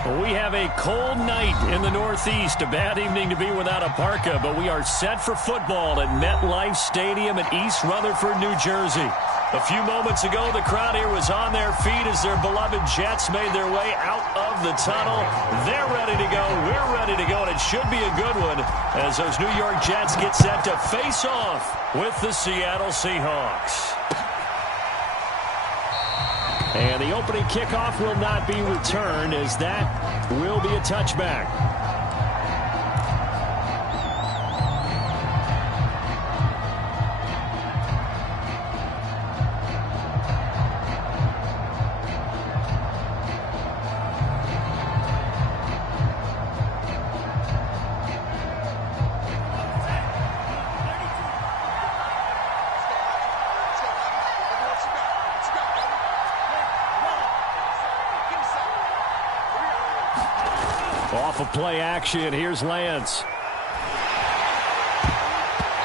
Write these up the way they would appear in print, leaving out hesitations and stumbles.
We have a cold night in the Northeast. A bad evening to be without a parka, but we are set for football at MetLife Stadium in East Rutherford, New Jersey. A few moments ago, the crowd here was on their feet as their beloved Jets made their way out of the tunnel. They're ready to go. We're ready to go, and it should be a good one as those New York Jets get set to face off with the Seattle Seahawks. And the opening kickoff will not be returned, as that will be a touchback. Off of play action, here's Lance.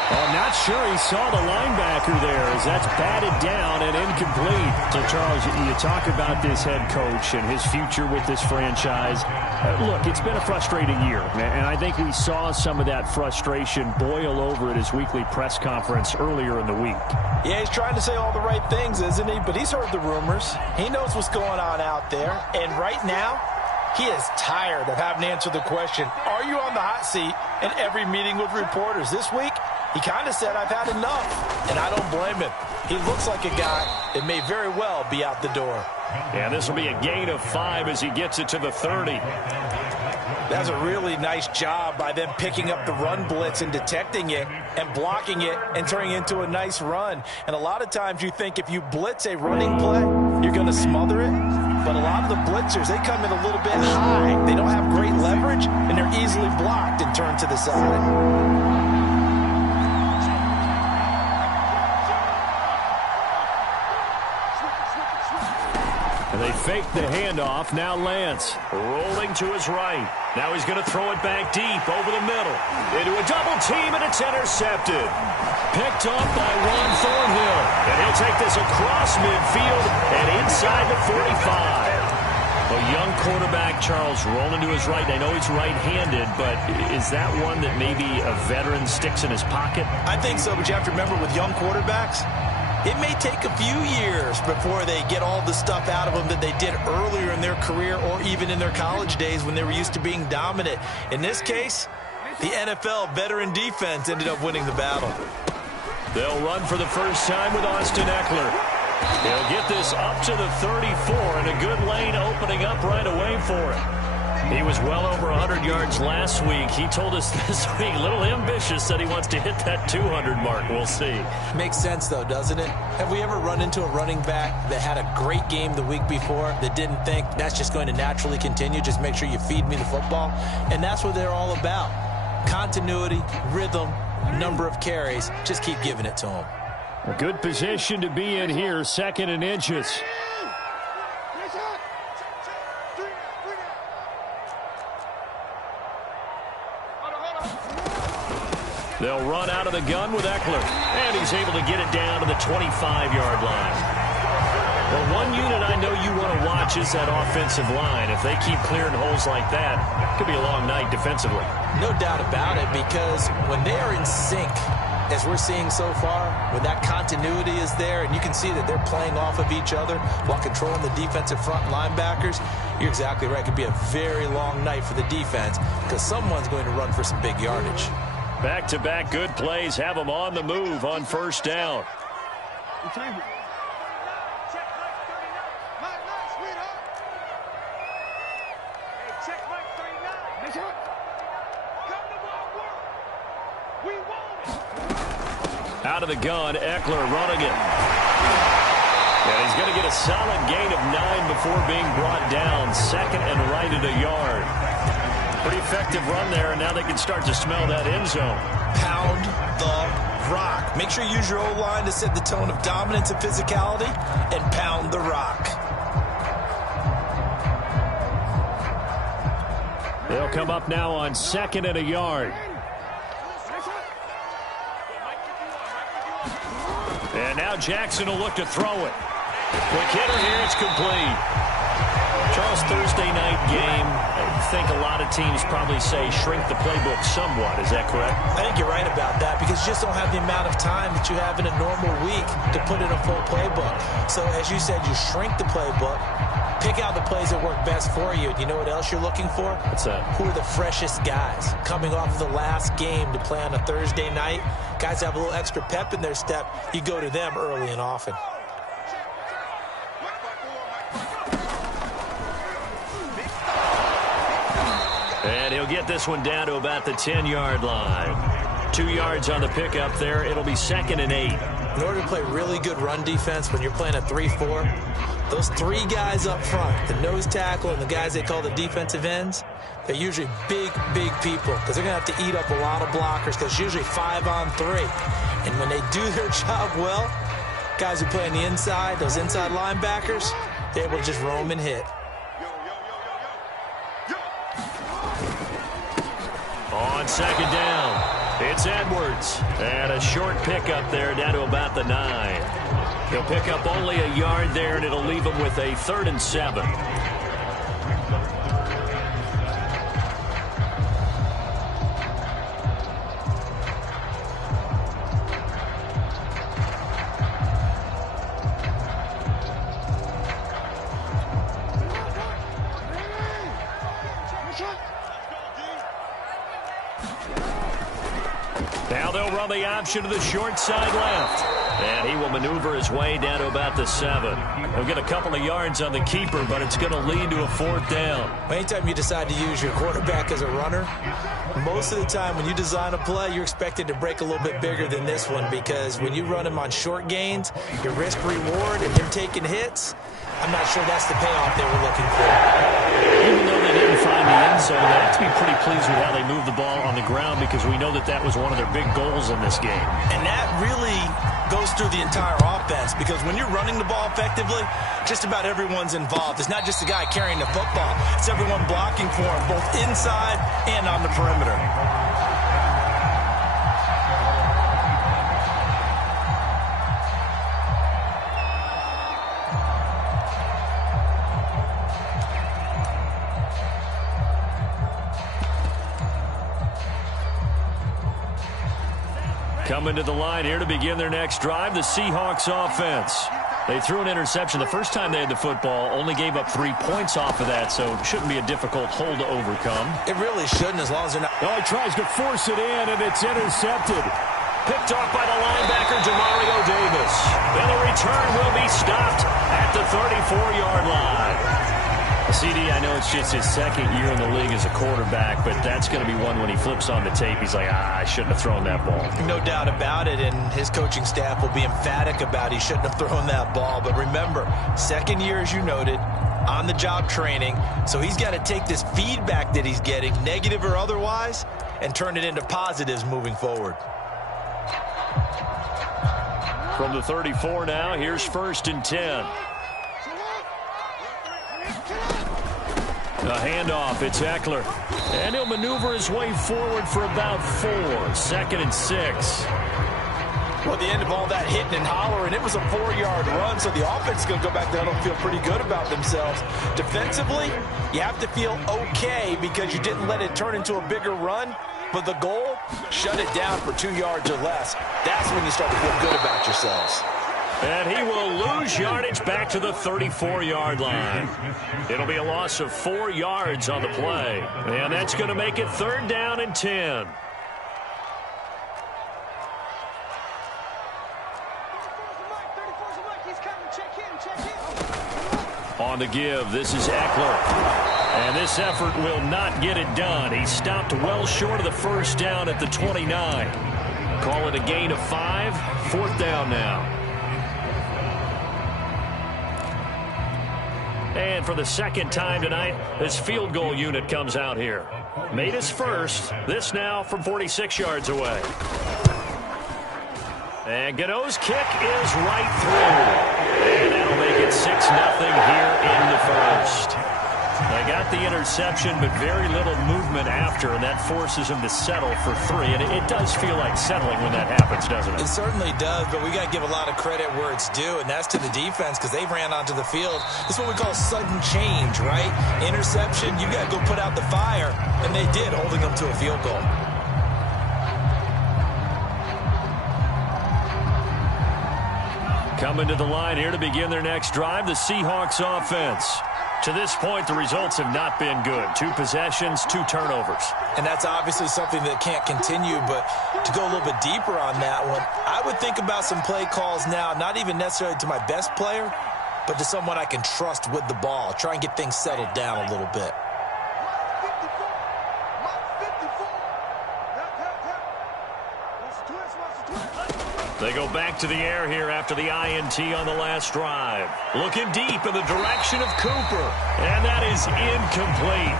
I'm not sure he saw the linebacker there as that's batted down and incomplete. So, Charles, you talk about this head coach and his future with this franchise. Look, it's been a frustrating year, and I think we saw some of that frustration boil over at his weekly press conference earlier in the week. Yeah, he's trying to say all the right things, isn't he? But he's heard the rumors. He knows what's going on out there. And right now, he is tired of having to answer the question, are you on the hot seat in every meeting with reporters? This week, he kind of said, I've had enough, and I don't blame him. He looks like a guy that may very well be out the door. Yeah, this will be a gain of 5 as he gets it to the 30. That's a really nice job by them picking up the run blitz and detecting it and blocking it and turning it into a nice run. And a lot of times you think if you blitz a running play, you're going to smother it. But a lot of the blitzers, they come in a little bit high. They don't have great leverage, and they're easily blocked and turned to the side. And they fake the handoff. Now Lance rolling to his right. Now he's going to throw it back deep over the middle. Into a double team, and it's intercepted. Picked up by Juan Thornhill. And he'll take this across midfield and inside the 45. A young quarterback, Charles, rolling to his right. I know he's right-handed, but is that one that maybe a veteran sticks in his pocket? I think so, but you have to remember with young quarterbacks, it may take a few years before they get all the stuff out of them that they did earlier in their career or even in their college days when they were used to being dominant. In this case, the NFL veteran defense ended up winning the battle. They'll run for the first time with Austin Ekeler. He'll get this up to the 34, and a good lane opening up right away for him. He was well over 100 yards last week. He told us this week, a little ambitious, said he wants to hit that 200 mark. We'll see. Makes sense, though, doesn't it? Have we ever run into a running back that had a great game the week before that didn't think that's just going to naturally continue? Just make sure you feed me the football. And that's what they're all about. Continuity, rhythm, number of carries. Just keep giving it to them. A good position to be in here, 2nd and inches. They'll run out of the gun with Ekeler, and he's able to get it down to the 25-yard line. Well, one unit I know you want to watch is that offensive line. If they keep clearing holes like that, it could be a long night defensively. No doubt about it, because when they are in sync, as we're seeing so far, when that continuity is there and you can see that they're playing off of each other while controlling the defensive front linebackers, you're exactly right. It could be a very long night for the defense because someone's going to run for some big yardage. Back-to-back good plays have them on the move on first down. Out of the gun, Ekeler running it. And he's going to get a solid gain of 9 before being brought down. 2nd and right at a yard. Pretty effective run there, and now they can start to smell that end zone. Pound the rock. Make sure you use your O-line to set the tone of dominance and physicality, and pound the rock. They'll come up now on 2nd and a yard. And now Jackson will look to throw it. Quick hitter here, it's complete. Charles, Thursday night game, I think a lot of teams probably say shrink the playbook somewhat. Is that correct? I think you're right about that because you just don't have the amount of time that you have in a normal week to put in a full playbook. So as you said, you shrink the playbook, pick out the plays that work best for you. You know what else you're looking for? What's that? Who are the freshest guys coming off of the last game to play on a Thursday night? Guys have a little extra pep in their step. You go to them early and often. And he'll get this one down to about the 10-yard line. 2 yards on the pickup there. It'll be 2nd and 8. In order to play really good run defense when you're playing a 3-4, those 3 guys up front, the nose tackle and the guys they call the defensive ends, they're usually big, big people because they're going to have to eat up a lot of blockers because it's usually 5-on-3. And when they do their job well, guys who play on the inside, those inside linebackers, they're able to just roam and hit. On 2nd down, it's Edwards. And a short pickup there down to about the 9. He'll pick up only a yard there, and it'll leave him with a 3rd and 7. Now they'll run the option to the short side left. And he will maneuver his way down to about the 7. He'll get a couple of yards on the keeper, but it's going to lead to a 4th down. Anytime you decide to use your quarterback as a runner, most of the time when you design a play, you're expected to break a little bit bigger than this one because when you run him on short gains, your risk-reward and him taking hits, I'm not sure that's the payoff they were looking for. Even though they didn't find the end zone, they have to be pretty pleased with how they moved the ball on the ground because we know that that was one of their big goals in this game. And that really goes through the entire offense because when you're running the ball effectively, just about everyone's involved. It's not just the guy carrying the football. It's everyone blocking for him, both inside and on the perimeter. Coming to the line here to begin their next drive, the Seahawks offense. They threw an interception the first time they had the football, only gave up 3 points off of that, so it shouldn't be a difficult hole to overcome. It really shouldn't as long as they're not. Oh, he tries to force it in, and it's intercepted. Picked off by the linebacker, Demario Davis. And the return will be stopped at the 34-yard line. CD, I know it's just his 2nd year in the league as a quarterback, but that's going to be one when he flips on the tape. He's like, I shouldn't have thrown that ball. No doubt about it, and his coaching staff will be emphatic about he shouldn't have thrown that ball. But remember, 2nd year, as you noted, on-the-job training, so he's got to take this feedback that he's getting, negative or otherwise, and turn it into positives moving forward. From the 34 now, here's 1st and 10. A handoff, it's Eckler. And he'll maneuver his way forward for about 4. 2nd and 6. Well, at the end of all that hitting and hollering, it was a 4-yard run, so the offense is going to go back there and feel pretty good about themselves. Defensively, you have to feel okay because you didn't let it turn into a bigger run, but the goal, shut it down for 2 yards or less. That's when you start to feel good about yourselves. And he will lose yardage back to the 34-yard line. It'll be a loss of 4 yards on the play. And that's going to make it 3rd down and 10. On the give, this is Eckler. And this effort will not get it done. He stopped well short of the 1st down at the 29. Call it a gain of 5. 4th down now. And for the 2nd time tonight, this field goal unit comes out here. Made his first. This now from 46 yards away. And Gano's kick is right through. And that'll make it 6-0 here in the 1st. got the interception, but very little movement after, and that forces him to settle for 3. And it does feel like settling when that happens, doesn't it? It certainly does, but we got to give a lot of credit where it's due, and that's to the defense because they ran onto the field. This is what we call sudden change, right? Interception, you got to go put out the fire, and they did, holding them to a field goal. Coming to the line here to begin their next drive, the Seahawks offense. To this point, the results have not been good. 2 possessions, 2 turnovers. And that's obviously something that can't continue, but to go a little bit deeper on that one, I would think about some play calls now, not even necessarily to my best player, but to someone I can trust with the ball. Try and get things settled down a little bit. They go back to the air here after the INT on the last drive. Looking deep in the direction of Cooper. And that is incomplete.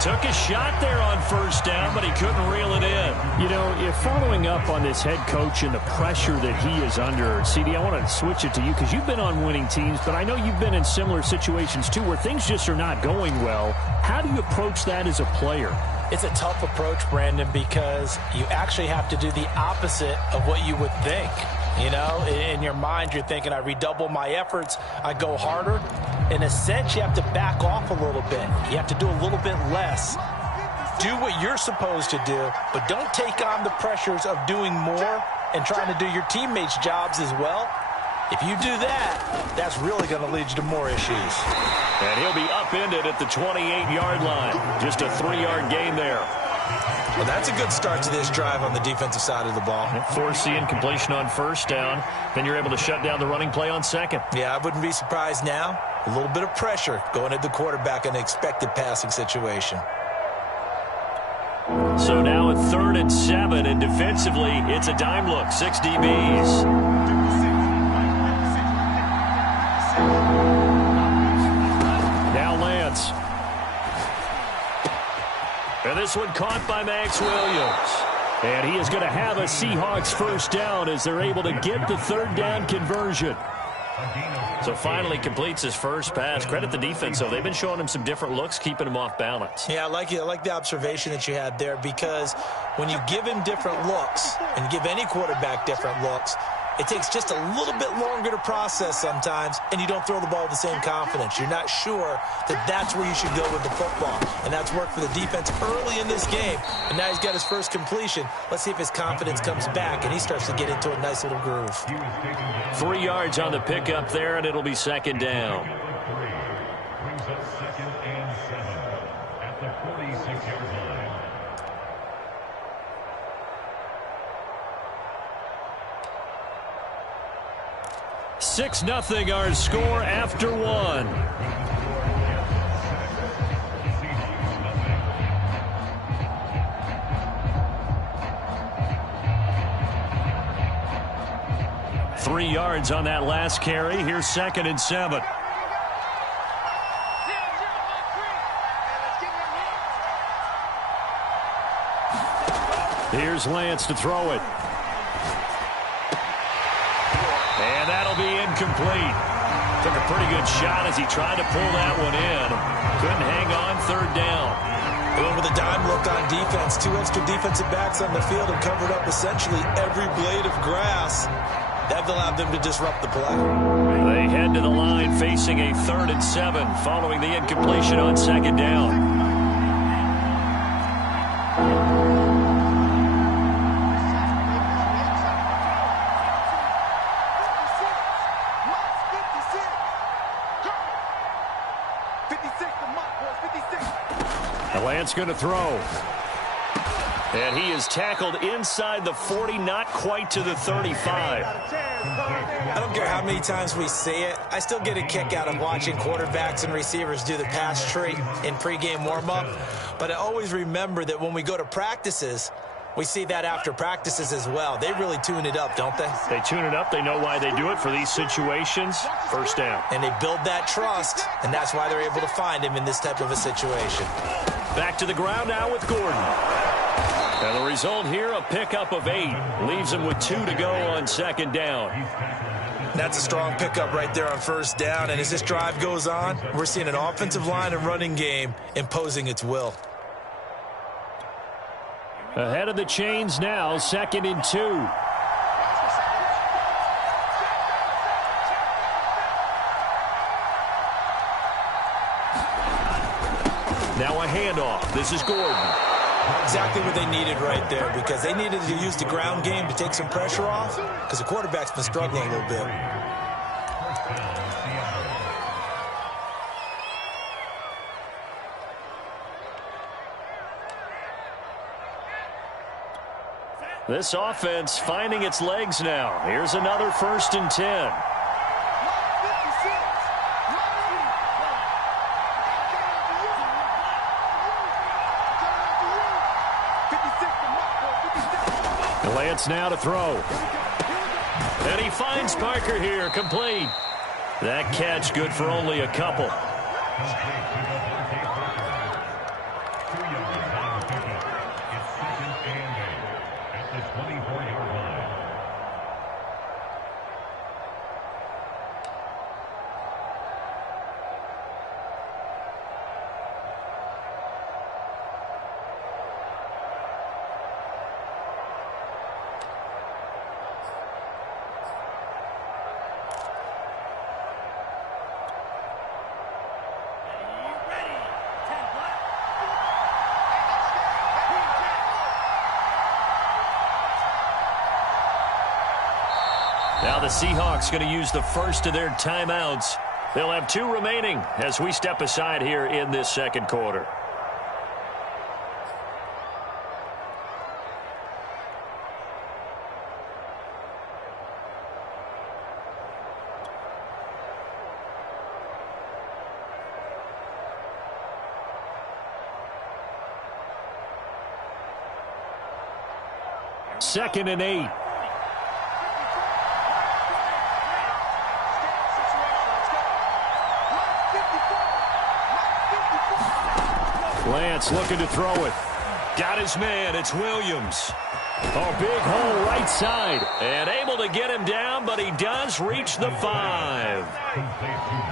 Took a shot there on first down, but he couldn't reel it in. You know, if following up on this head coach and the pressure that he is under, CD, I want to switch it to you because you've been on winning teams, but I know you've been in similar situations too where things just are not going well. How do you approach that as a player? It's a tough approach, Brandon, because you actually have to do the opposite of what you would think. You know, in your mind, you're thinking, I redouble my efforts, I go harder. In a sense, you have to back off a little bit. You have to do a little bit less. Do what you're supposed to do, but don't take on the pressures of doing more and trying to do your teammates' jobs as well. If you do that, that's really going to lead you to more issues. And he'll be upended at the 28-yard line. Just a 3-yard gain there. Well, that's a good start to this drive on the defensive side of the ball. Force the incompletion on first down. Then you're able to shut down the running play on second. Yeah, I wouldn't be surprised now. A little bit of pressure going at the quarterback in an expected passing situation. So now at 3rd and 7, and defensively, it's a dime look. 6 DBs. Now Lance. And this one caught by Max Williams. And he is going to have a Seahawks first down as they're able to get the 3rd down conversion. So finally completes his first pass. Credit the defense, though. They've been showing him some different looks, keeping him off balance. Yeah, I like the observation that you had there, because when you give him different looks and give any quarterback different looks, it takes just a little bit longer to process sometimes, and you don't throw the ball with the same confidence. You're not sure that that's where you should go with the football, and that's worked for the defense early in this game, and now he's got his first completion. Let's see if his confidence comes back, and he starts to get into a nice little groove. 3 yards on the pickup there, and it'll be 2nd down. Brings up 2nd and 7 at the 46-yard line. Six 0 our score after 1. Three yards on that last carry. Here's 2nd and 7. Here's Lance to throw it. And that'll be incomplete. Took a pretty good shot as he tried to pull that one in. Couldn't hang on. 3rd down. Going with a dime look on defense. 2 extra defensive backs on the field and covered up essentially every blade of grass. That allowed them to disrupt the play. They head to the line facing a 3rd and 7 following the incompletion on 2nd down. Lance going to throw. And he is tackled inside the 40, not quite to the 35. I don't care how many times we see it. I still get a kick out of watching quarterbacks and receivers do the pass tree in pregame warm-up. But I always remember that when we go to practices, we see that after practices as well. They really tune it up, don't they? They tune it up. They know why they do it for these situations. First down. And they build that trust, and that's why they're able to find him in this type of a situation. Back to the ground now with Gordon. And the result here, a pickup of 8. Leaves him with 2 to go on 2nd down. That's a strong pickup right there on first down. And as this drive goes on, we're seeing an offensive line and running game imposing its will. Ahead of the chains now, 2nd and 2. Now a handoff. This is Gordon. Exactly what they needed right there, because they needed to use the ground game to take some pressure off, because the quarterback's been struggling a little bit. This offense finding its legs now. Here's another 1st and 10. Lance now to throw. And he finds Parker here, complete. That catch good for only a couple. Now the Seahawks going to use the first of their timeouts. They'll have 2 remaining as we step aside here in this 2nd quarter. Second and 8. Lance looking to throw it. Got his man. It's Williams. Oh, big hole right side. And able to get him down, but he does reach the 5.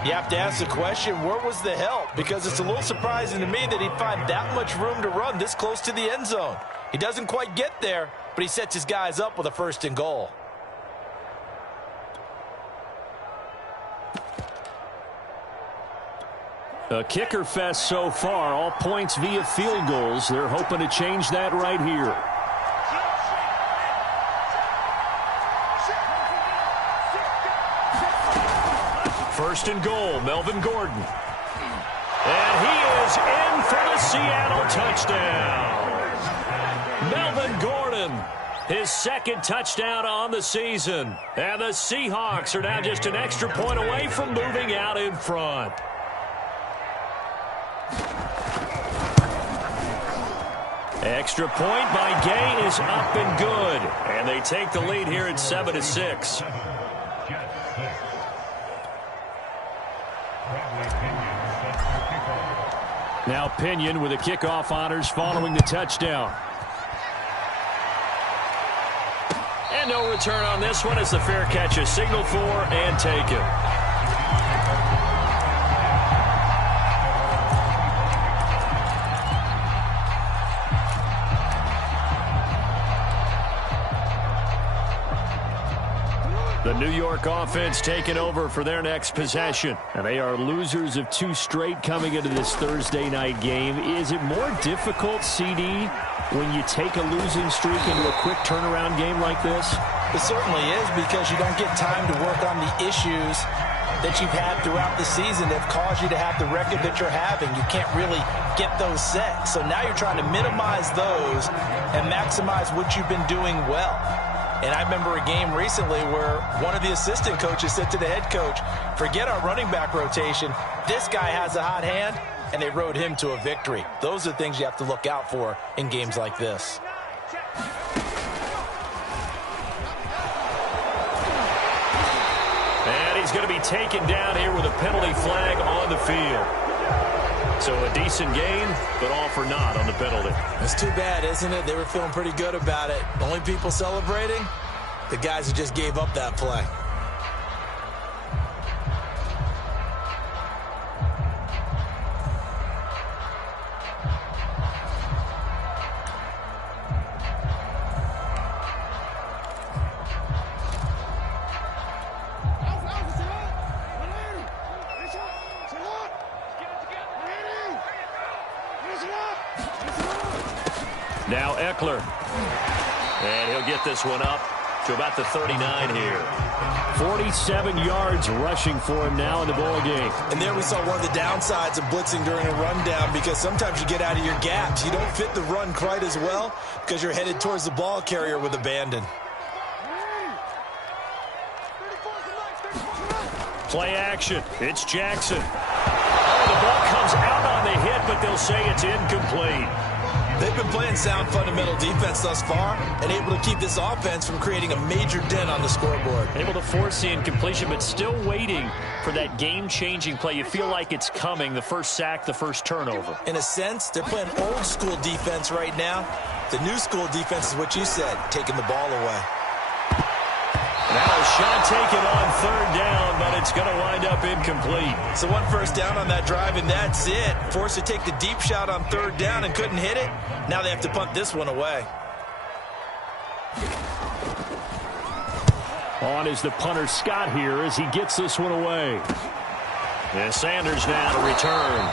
You have to ask the question, where was the help? Because it's a little surprising to me that he'd find that much room to run this close to the end zone. He doesn't quite get there, but he sets his guys up with a 1st and goal. A kicker fest so far, all points via field goals. They're hoping to change that right here. First and goal, Melvin Gordon. And he is in for the Seattle touchdown. Melvin Gordon, his 2nd touchdown on the season. And the Seahawks are now just an extra point away from moving out in front. Extra point by Gay is up and good. And they take the lead here at 7-6. Now Pinion with the kickoff honors following the touchdown. And no return on this one as the fair catch is signaled for and taken. The New York offense taking over for their next possession. And they are losers of 2 straight coming into this Thursday night game. Is it more difficult, CD, when you take a losing streak into a quick turnaround game like this? It certainly is, because you don't get time to work on the issues that you've had throughout the season that have caused you to have the record that you're having. You can't really get those set. So now you're trying to minimize those and maximize what you've been doing well. And I remember a game recently where one of the assistant coaches said to the head coach, forget our running back rotation. This guy has a hot hand, and they rode him to a victory. Those are things you have to look out for in games like this. And he's going to be taken down here with a penalty flag on the field. So a decent gain, but all for naught on the penalty. It's too bad, isn't it? They were feeling pretty good about it. The only people celebrating, the guys who just gave up that play. Now Eckler. And he'll get this one up to about the 39 here. 47 yards rushing for him now in the ball game. And there we saw one of the downsides of blitzing during a rundown, because sometimes you get out of your gaps. You don't fit the run quite as well because you're headed towards the ball carrier with abandon. Play action. It's Jackson. Oh, the ball comes out on the hit, but they'll say it's incomplete. They've been playing sound fundamental defense thus far and able to keep this offense from creating a major dent on the scoreboard. Able to force the incompletion, but still waiting for that game-changing play. You feel like it's coming, the first sack, the first turnover. In a sense, they're playing old-school defense right now. The new-school defense is what you said, taking the ball away. Now a shot taken on third down, but it's going to wind up incomplete. So one first down on that drive, and that's it. Forced to take the deep shot on third down and couldn't hit it. Now they have to punt this one away. On is the punter Scott here as he gets this one away. And Sanders now to return.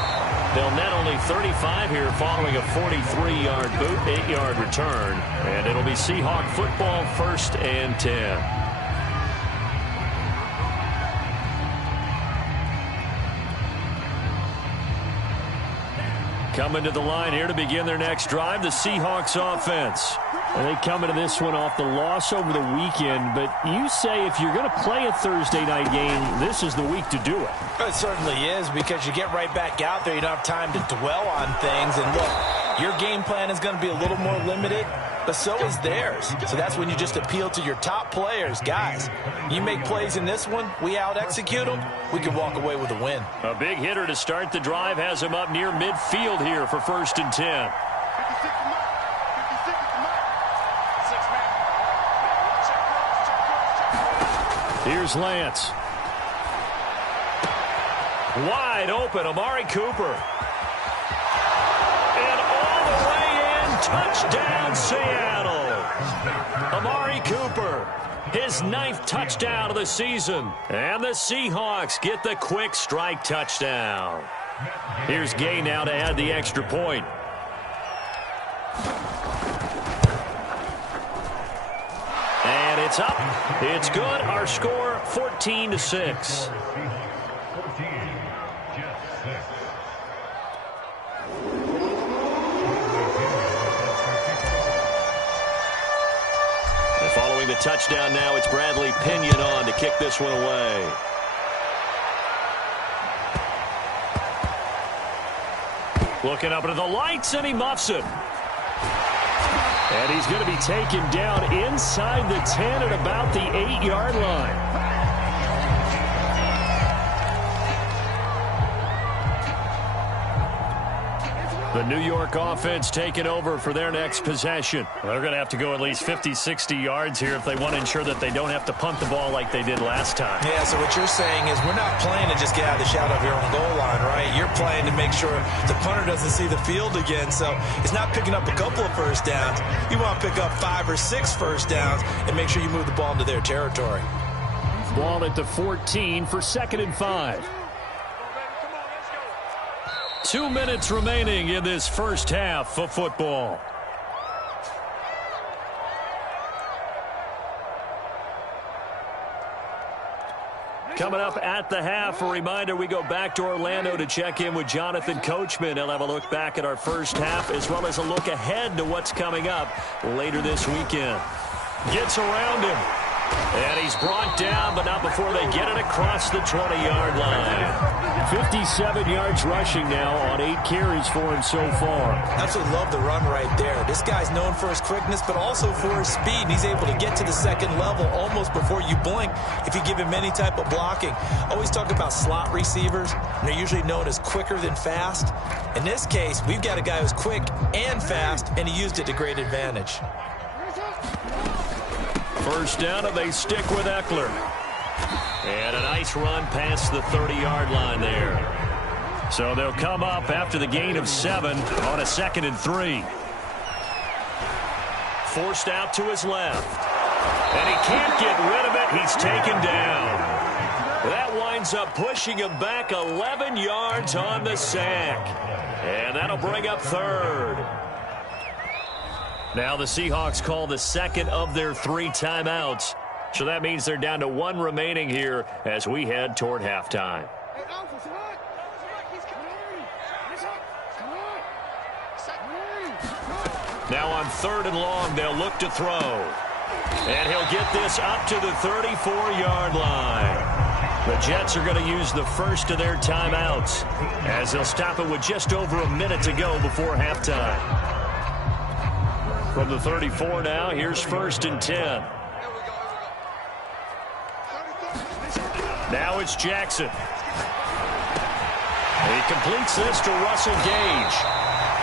They'll net only 35 here following a 43-yard boot, 8-yard return. And it'll be Seahawk football, 1st and 10. Coming to the line here to begin their next drive, the Seahawks offense. And they come into this one off the loss over the weekend, but you say if you're going to play a Thursday night game, this is the week to do it. It certainly is, because you get right back out there. You don't have time to dwell on things. And look, your game plan is going to be a little more limited, but so is theirs. So that's when you just appeal to your top players. Guys, you make plays in this one, we out-execute them, we can walk away with a win. A big hitter to start the drive has him up near midfield here for 1st and 10. Here's Lance. Wide open, Amari Cooper. And all the way in, touchdown Seattle. Amari Cooper, his 9th touchdown of the season. And the Seahawks get the quick strike touchdown. Here's Gay now to add the extra point. And it's up. It's good. Our score, 14-6. And following the touchdown now, it's Bradley Pinion on to kick this one away. Looking up into the lights, and he muffs it. And he's going to be taken down inside the 10 at about the 8-yard line. The New York offense taking over for their next possession. They're going to have to go at least 50, 60 yards here if they want to ensure that they don't have to punt the ball like they did last time. Yeah, so what you're saying is we're not playing to just get out of the shadow of your own goal line, right? You're playing to make sure the punter doesn't see the field again. So it's not picking up a couple of first downs. You want to pick up 5 or 6 first downs and make sure you move the ball into their territory. Ball at the 14 for 2nd and 5. 2 minutes remaining in this first half of football. Coming up at the half, a reminder, we go back to Orlando to check in with Jonathan Coachman. He'll have a look back at our first half as well as a look ahead to what's coming up later this weekend. Gets around him. And he's brought down, but not before they get it across the 20-yard line. 57 yards rushing now on 8 carries for him so far. Absolutely love the run right there. This guy's known for his quickness, but also for his speed. And he's able to get to the second level almost before you blink if you give him any type of blocking. Always talk about slot receivers, and they're usually known as quicker than fast. In this case, we've got a guy who's quick and fast, and he used it to great advantage. First down, and they stick with Eckler. And a nice run past the 30-yard line there. So they'll come up after the gain of 7 on a 2nd and 3. Forced out to his left. And he can't get rid of it. He's taken down. That winds up pushing him back 11 yards on the sack. And that'll bring up 3rd. Now the Seahawks call the second of their 3 timeouts. So that means they're down to 1 remaining here as we head toward halftime. Now on 3rd and long, they'll look to throw. And he'll get this up to the 34-yard line. The Jets are going to use the first of their timeouts as they'll stop it with just over a minute to go before halftime. From the 34 now, here's 1st and 10. Now it's Jackson. He completes this to Russell Gage.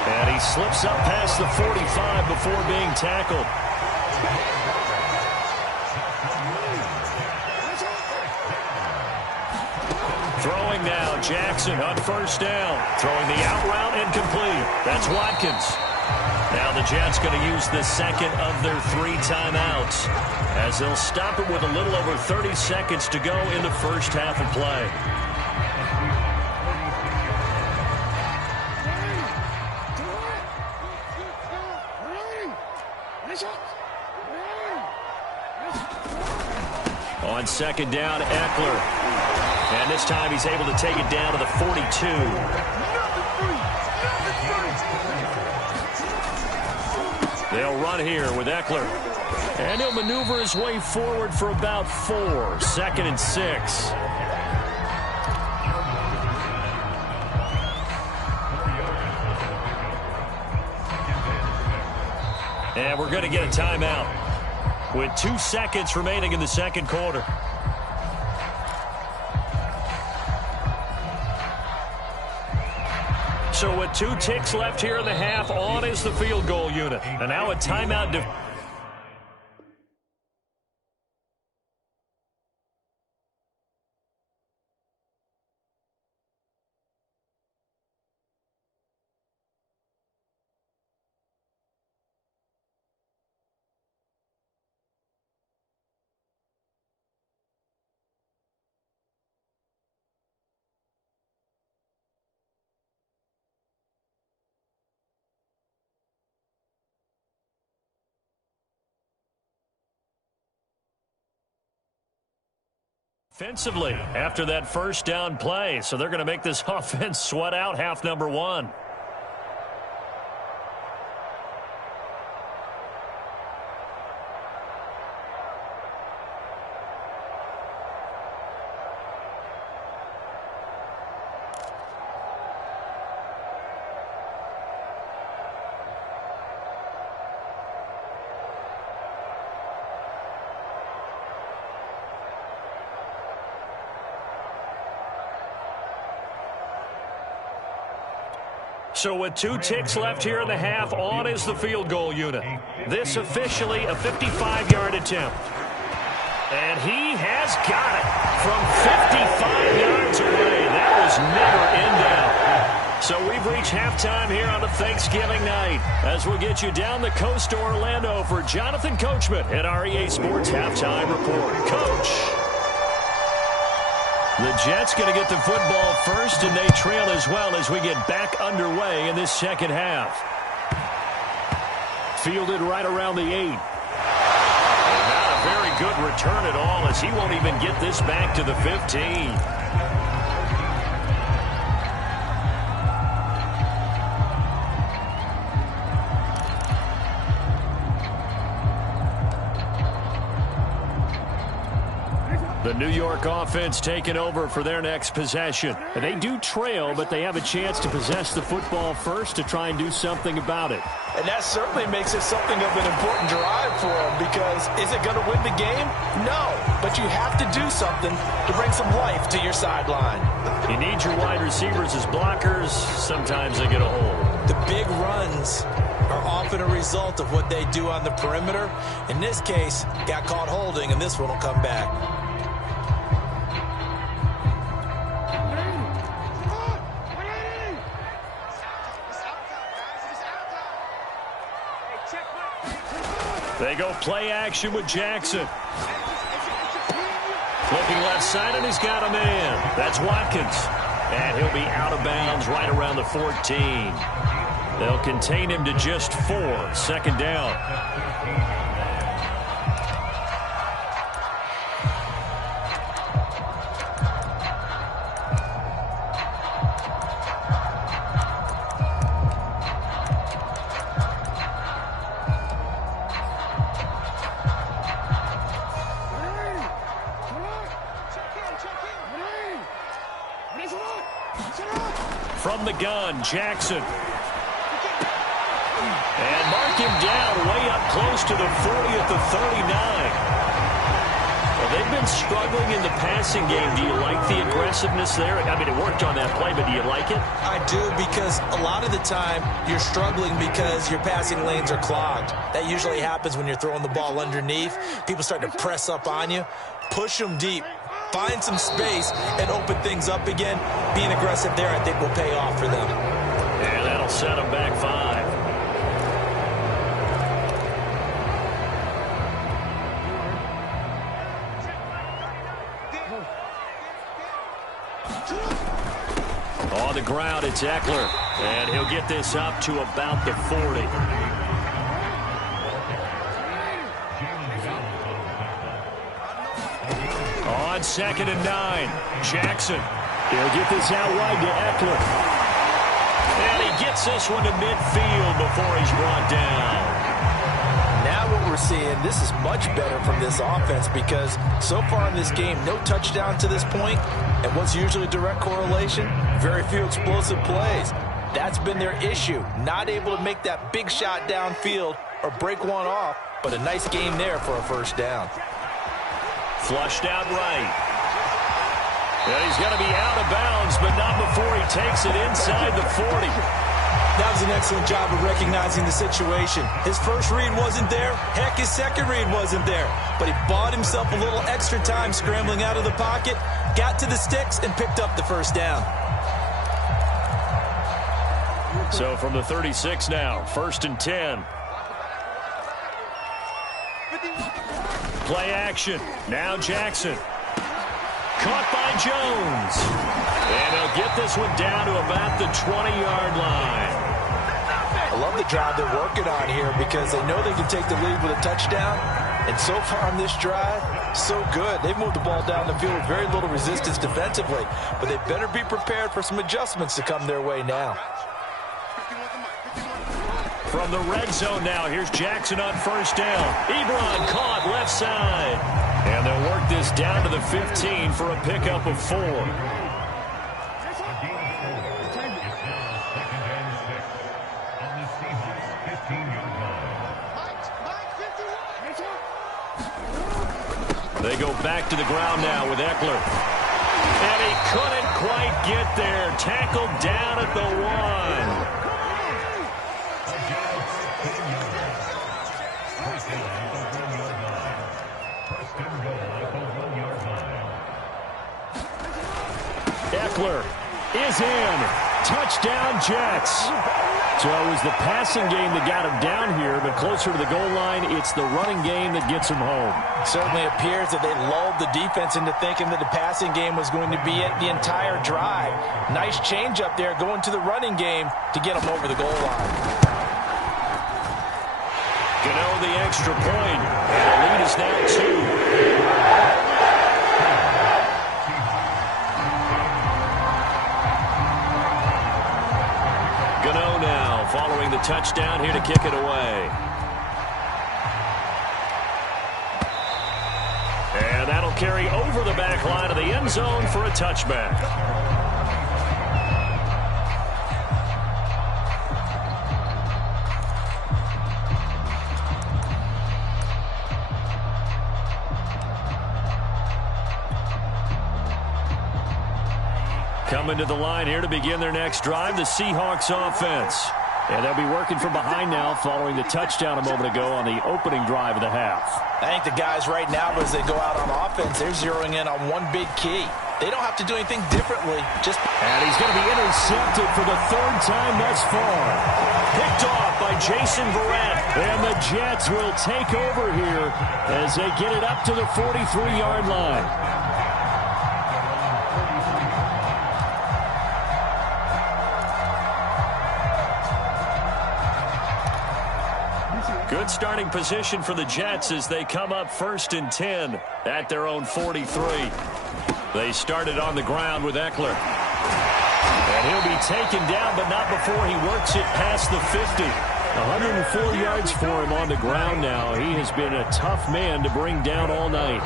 And he slips up past the 45 before being tackled. Throwing now, Jackson on 1st down. Throwing the out route incomplete. That's Watkins. Now the Jets going to use the second of their 3 timeouts as they'll stop it with a little over 30 seconds to go in the first half of play. On 2nd down, Eckler. And this time he's able to take it down to the 42. They'll run here with Eckler. And he'll maneuver his way forward for about 4. 2nd and 6. And we're going to get a timeout with 2 seconds remaining in the second quarter. So with 2 ticks left here in the half, on is the field goal unit. And now a timeout. Offensively after that 1st down play. So they're going to make this offense sweat out half number 1. So with 2 ticks left here in the half, on is the field goal unit. This officially a 55-yard attempt. And he has got it from 55 yards away. That was never in doubt. So we've reached halftime here on a Thanksgiving night as we'll get you down the coast to Orlando for Jonathan Coachman at our EA Sports Halftime Report. Coach. The Jets going to get the football first, and they trail as well as we get back underway in this second half. Fielded right around the 8. And not a very good return at all as he won't even get this back to the 15. The New York offense taking over for their next possession. And they do trail, but they have a chance to possess the football first to try and do something about it. And that certainly makes it something of an important drive for them, because is it going to win the game? No, but you have to do something to bring some life to your sideline. You need your wide receivers as blockers. Sometimes they get a hold. The big runs are often a result of what they do on the perimeter. In this case, got caught holding, and this one will come back. They go play action with Jackson. Looking left side, and he's got a man. That's Watkins. And he'll be out of bounds right around the 14. They'll contain him to just 4. Second down. From the gun, Jackson. And mark him down way up close to the 40 at the 39. Well, they've been struggling in the passing game. Do you like the aggressiveness there? I mean, it worked on that play, but do you like it? I do, because a lot of the time you're struggling because your passing lanes are clogged. That usually happens when you're throwing the ball underneath. People start to press up on you. Push them deep. Find some space and open things up again. Being aggressive there, I think, will pay off for them. And that'll set them back 5. On the ground, it's Eckler. And he'll get this up to about the 40. On 2nd and 9, Jackson. He'll get this out wide to Eckler. And he gets this one to midfield before he's brought down. Now what we're seeing, this is much better from this offense, because so far in this game, no touchdown to this point, and what's usually a direct correlation, very few explosive plays. That's been their issue, not able to make that big shot downfield or break one off, but a nice game there for a first down. Flushed out right. And he's going to be out of bounds, but not before he takes it inside the 40. That was an excellent job of recognizing the situation. His first read wasn't there. Heck, his second read wasn't there. But he bought himself a little extra time scrambling out of the pocket, got to the sticks, and picked up the first down. So from the 36 now, 1st and 10. Play action. Now Jackson. Caught by Jones. And he'll get this one down to about the 20-yard line. I love the drive they're working on here, because they know they can take the lead with a touchdown. And so far on this drive, so good. They've moved the ball down the field with very little resistance defensively. But they better be prepared for some adjustments to come their way now. From the red zone now, here's Jackson on 1st down. Ebron caught left side. And they'll work this down to the 15 for a pickup of 4. They go back to the ground now with Eckler. And he couldn't quite get there. Tackled down at the 1. Eckler is in. Touchdown, Jets. So it was the passing game that got him down here, but closer to the goal line, it's the running game that gets him home. Certainly appears that they lulled the defense into thinking that the passing game was going to be it the entire drive. Nice change up there going to the running game to get them over the goal line. Gano the extra point, and the lead is now 2. Gano now following the touchdown here to kick it away. And that'll carry over the back line of the end zone for a touchback. Coming to the line here to begin their next drive, the Seahawks offense. And they'll be working from behind now following the touchdown a moment ago on the opening drive of the half. I think the guys right now, as they go out on offense, they're zeroing in on one big key. They don't have to do anything differently. And he's going to be intercepted for the 3rd time thus far. Picked off by Jason Verrett. And the Jets will take over here as they get it up to the 43-yard line. Good starting position for the Jets as they come up 1st and 10 at their own 43. They started on the ground with Eckler. And he'll be taken down, but not before he works it past the 50. 104 yards for him on the ground now. He has been a tough man to bring down all night.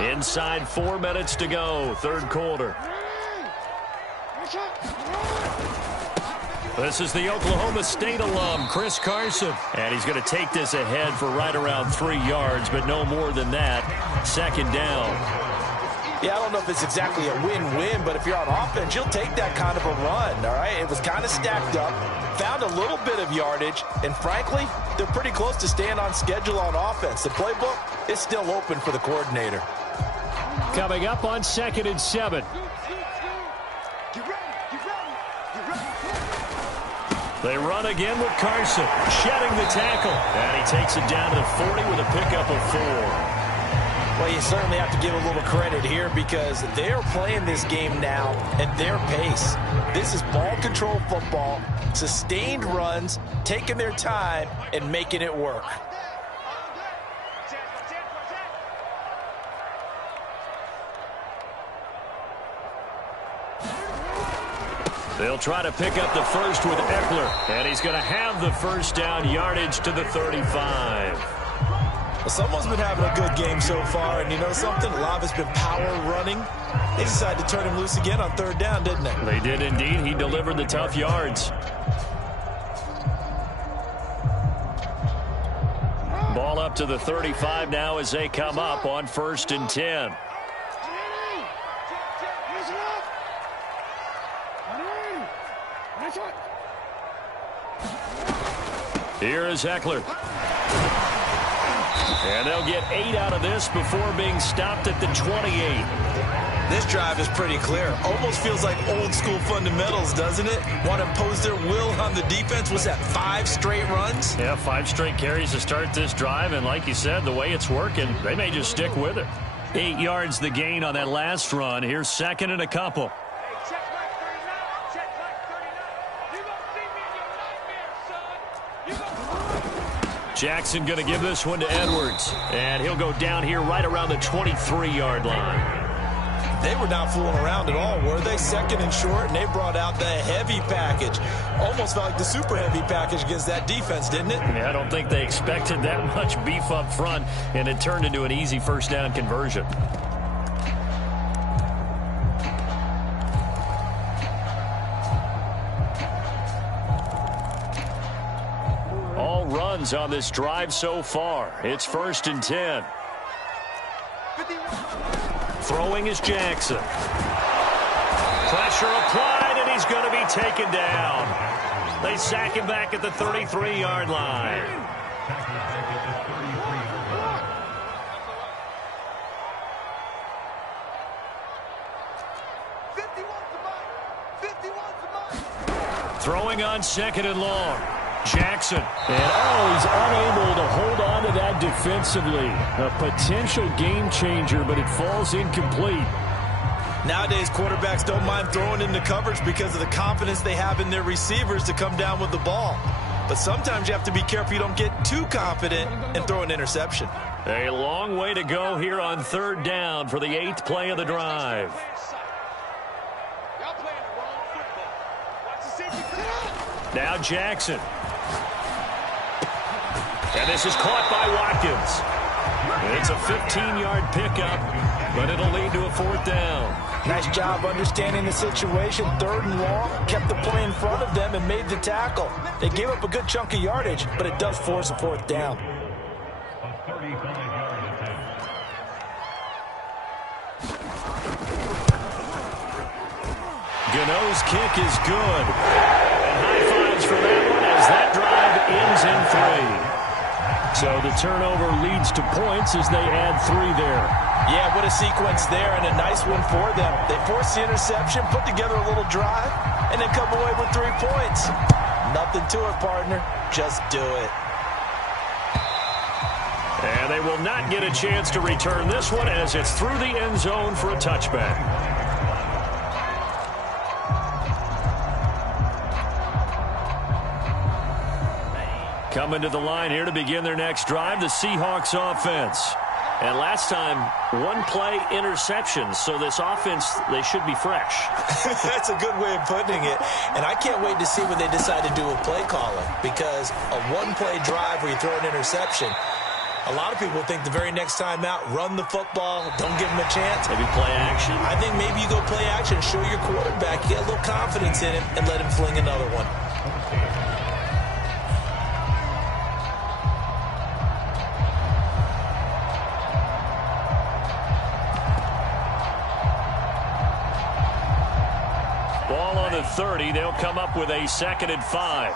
Inside 4 minutes to go, third quarter. This is the Oklahoma State alum, Chris Carson. And he's going to take this ahead for right around 3 yards, but no more than that. Second down. Yeah, I don't know if it's exactly a win-win, but if you're on offense, you'll take that kind of a run, all right? It was kind of stacked up, found a little bit of yardage, and frankly, they're pretty close to staying on schedule on offense. The playbook is still open for the coordinator. Coming up on 2nd and 7. They run again with Carson, shedding the tackle. And he takes it down to the 40 with a pickup of 4. Well, you certainly have to give a little credit here because they're playing this game now at their pace. This is ball control football, sustained runs, taking their time, and making it work. They'll try to pick up the first with Eckler, and he's going to have the first down, yardage to the 35. Well, someone's been having a good game so far, and you know something? A lot has been power running. They decided to turn him loose again on 3rd down, didn't they? They did indeed. He delivered the tough yards. Ball up to the 35 now as they come up on 1st and 10. Here is Eckler. And they'll get 8 out of this before being stopped at the 28. This drive is pretty clear. Almost feels like old school fundamentals, doesn't it? Want to impose their will on the defense. Was that 5 straight runs? Yeah, 5 straight carries to start this drive. And like you said, the way it's working, they may just stick with it. 8 yards the gain on that last run. Here's 2nd and a couple. Jackson going to give this one to Edwards. And he'll go down here right around the 23-yard line. They were not fooling around at all, were they? 2nd and short, and they brought out the heavy package. Almost felt like the super heavy package against that defense, didn't it? Yeah, I don't think they expected that much beef up front, and it turned into an easy first down conversion. On this drive so far. It's 1st and 10. Throwing is Jackson. Pressure applied, and he's going to be taken down. They sack him back at the 33-yard line. Throwing on 2nd and long. Jackson. And, he's unable to hold on to that defensively. A potential game changer, but it falls incomplete. Nowadays, quarterbacks don't mind throwing into coverage because of the confidence they have in their receivers to come down with the ball. But sometimes you have to be careful you don't get too confident and throw an interception. A long way to go here on 3rd down for the 8th play of the drive. Now Jackson. And this is caught by Watkins. It's a 15-yard pickup, but it'll lead to a 4th down. Nice job understanding the situation. 3rd and long, kept the play in front of them and made the tackle. They gave up a good chunk of yardage, but it does force a 4th down. A 35-yard attempt. Gano's kick is good. And high fives for that one as that drive ends in 3. So the turnover leads to points as they add 3 there. Yeah, what a sequence there, and a nice one for them. They forced the interception, put together a little drive, and then come away with 3 points. Nothing to it, partner. Just do it. And they will not get a chance to return this one as it's through the end zone for a touchback. Coming to the line here to begin their next drive, the Seahawks offense. And last time, one-play interception. So this offense, they should be fresh. That's a good way of putting it. And I can't wait to see what they decide to do with play calling. Because a one-play drive where you throw an interception, a lot of people think the very next time out, run the football, don't give them a chance. Maybe play action. I think maybe you go play action, show your quarterback, get a little confidence in him, and let him fling another one. Ball on the 30. They'll come up with a 2nd and 5.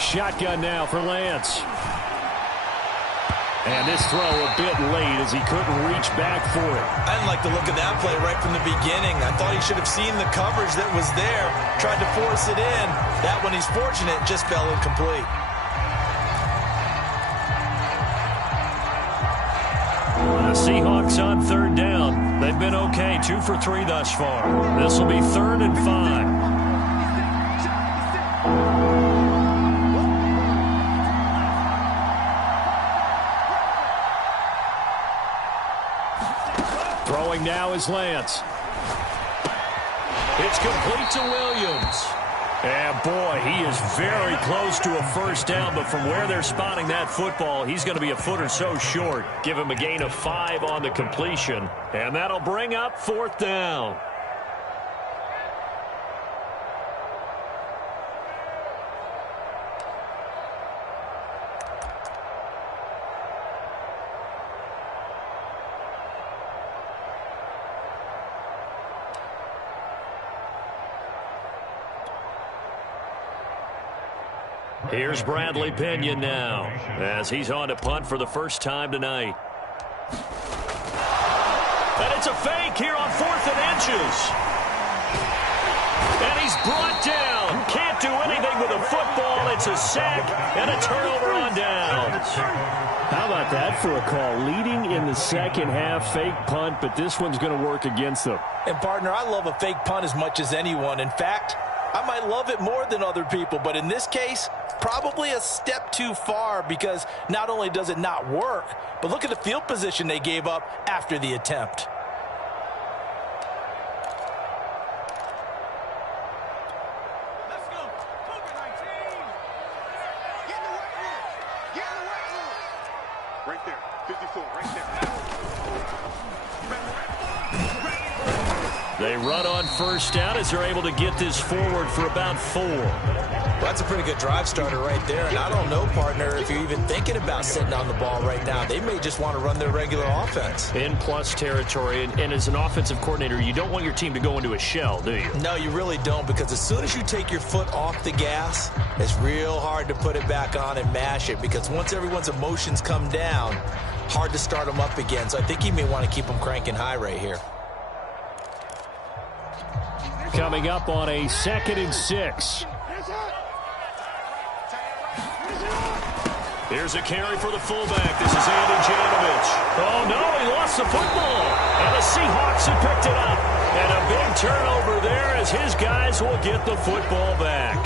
Shotgun now for Lance. And this throw a bit late as he couldn't reach back for it. I didn't like the look of that play right from the beginning. I thought he should have seen the coverage that was there, tried to force it in. That one, he's fortunate, just fell incomplete. The Seahawks on 3rd down. They've been okay, 2 for 3 thus far. This will be 3rd and 5. Throwing now is Lance. It's complete to Williams. And boy, he is very close to a 1st down, but from where they're spotting that football, he's going to be a foot or so short. Give him a gain of 5 on the completion, and that'll bring up 4th down. Here's Bradley Pinion now as he's on to punt for the first time tonight. And it's a fake here on 4th and inches. And he's brought down. Can't do anything with a football. It's a sack and a turnover on downs. How about that for a call? Leading in the second half, fake punt, but this one's going to work against them. And, partner, I love a fake punt as much as anyone. In fact, I might love it more than other people, but in this case, probably a step too far because not only does it not work, but look at the field position they gave up after the attempt. Let's go. Cougar 19. Get in the weight room. Get in the weight room. Right there. 54, right there. They run on 1st down as they're able to get this forward for about 4. Well, that's a pretty good drive starter right there. And I don't know, partner, if you're even thinking about sitting on the ball right now. They may just want to run their regular offense. In plus territory, and as an offensive coordinator, you don't want your team to go into a shell, do you? No, you really don't, because as soon as you take your foot off the gas, it's real hard to put it back on and mash it, because once everyone's emotions come down, hard to start them up again. So I think you may want to keep them cranking high right here. Coming up on a 2nd and 6. Here's a carry for the fullback. This is Andy Janovich. Oh, no, he lost the football. And the Seahawks have picked it up. And a big turnover there as his guys will get the football back.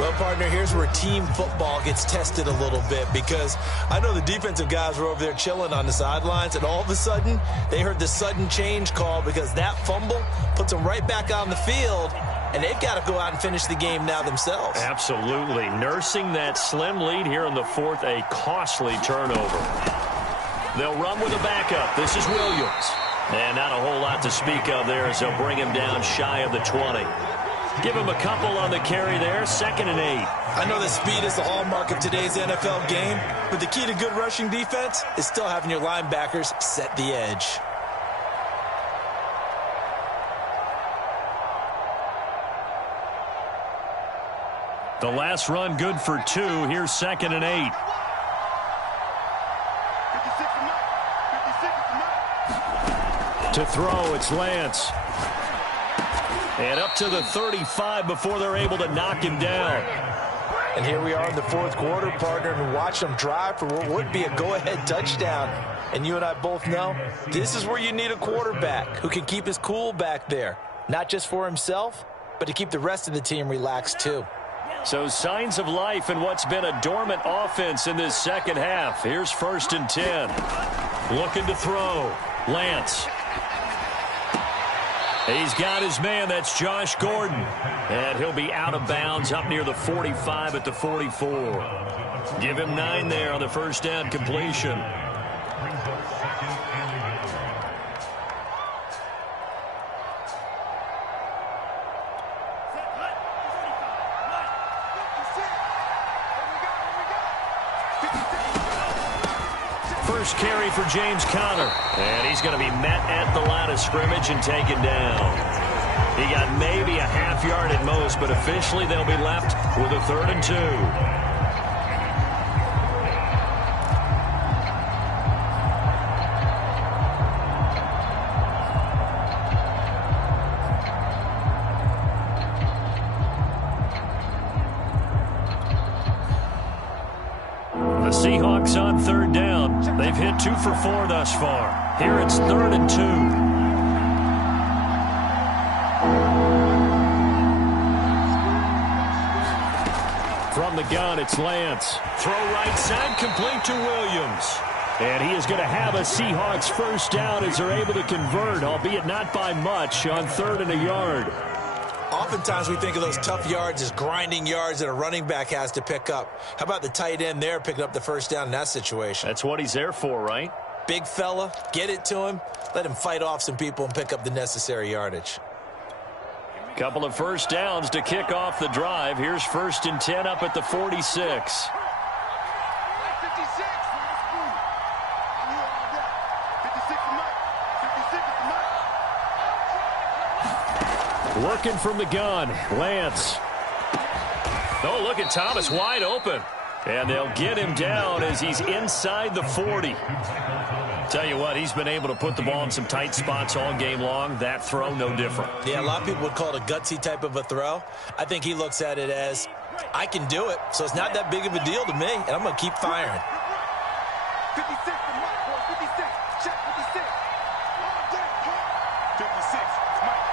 Well, partner, here's where team football gets tested a little bit, because I know the defensive guys were over there chilling on the sidelines, and all of a sudden, they heard the sudden change call because that fumble puts them right back on the field, and they've got to go out and finish the game now themselves. Absolutely. Nursing that slim lead here in the 4th, a costly turnover. They'll run with a backup. This is Williams. And not a whole lot to speak of there as they'll bring him down shy of the 20. Give him a couple on the carry there, 2nd and 8. I know that speed is the hallmark of today's NFL game, but the key to good rushing defense is still having your linebackers set the edge. The last run good for 2. Here's 2nd and 8. 56 and 9. 56 and 9. To throw, it's Lance. And up to the 35 before they're able to knock him down. And here we are in the fourth quarter, partner, and watch them drive for what would be a go-ahead touchdown. And you and I both know this is where you need a quarterback who can keep his cool back there. Not just for himself, but to keep the rest of the team relaxed too. So signs of life in what's been a dormant offense in this second half. Here's 1st and 10. Looking to throw. Lance. He's got his man. That's Josh Gordon. And he'll be out of bounds up near the 45 at the 44. Give him 9 there on the first down completion. First carry for James Conner. And he's going to be met at the line of scrimmage and taken down. He got maybe a half yard at most, but officially they'll be left with a 3rd and 2. The Seahawks on 3rd down. They've hit 2 for 4 thus far. Here it's 3rd and 2. From the gun, it's Lance. Throw right side, complete to Williams. And he is going to have a Seahawks first down as they're able to convert, albeit not by much, on 3rd and a yard. Oftentimes we think of those tough yards as grinding yards that a running back has to pick up. How about the tight end there picking up the first down in that situation? That's what he's there for, right? Big fella, get it to him, let him fight off some people and pick up the necessary yardage. Couple of first downs to kick off the drive. Here's 1st and 10 up at the 46. Working from the gun, Lance. Oh, look at Thomas wide open. And they'll get him down as he's inside the 40. Tell you what, he's been able to put the ball in some tight spots all game long. That throw, no different. Yeah, a lot of people would call it a gutsy type of a throw. I think he looks at it as, I can do it, so it's not that big of a deal to me, and I'm going to keep firing. 56 for Mike, boy. 56. Check 56. 56. Mike,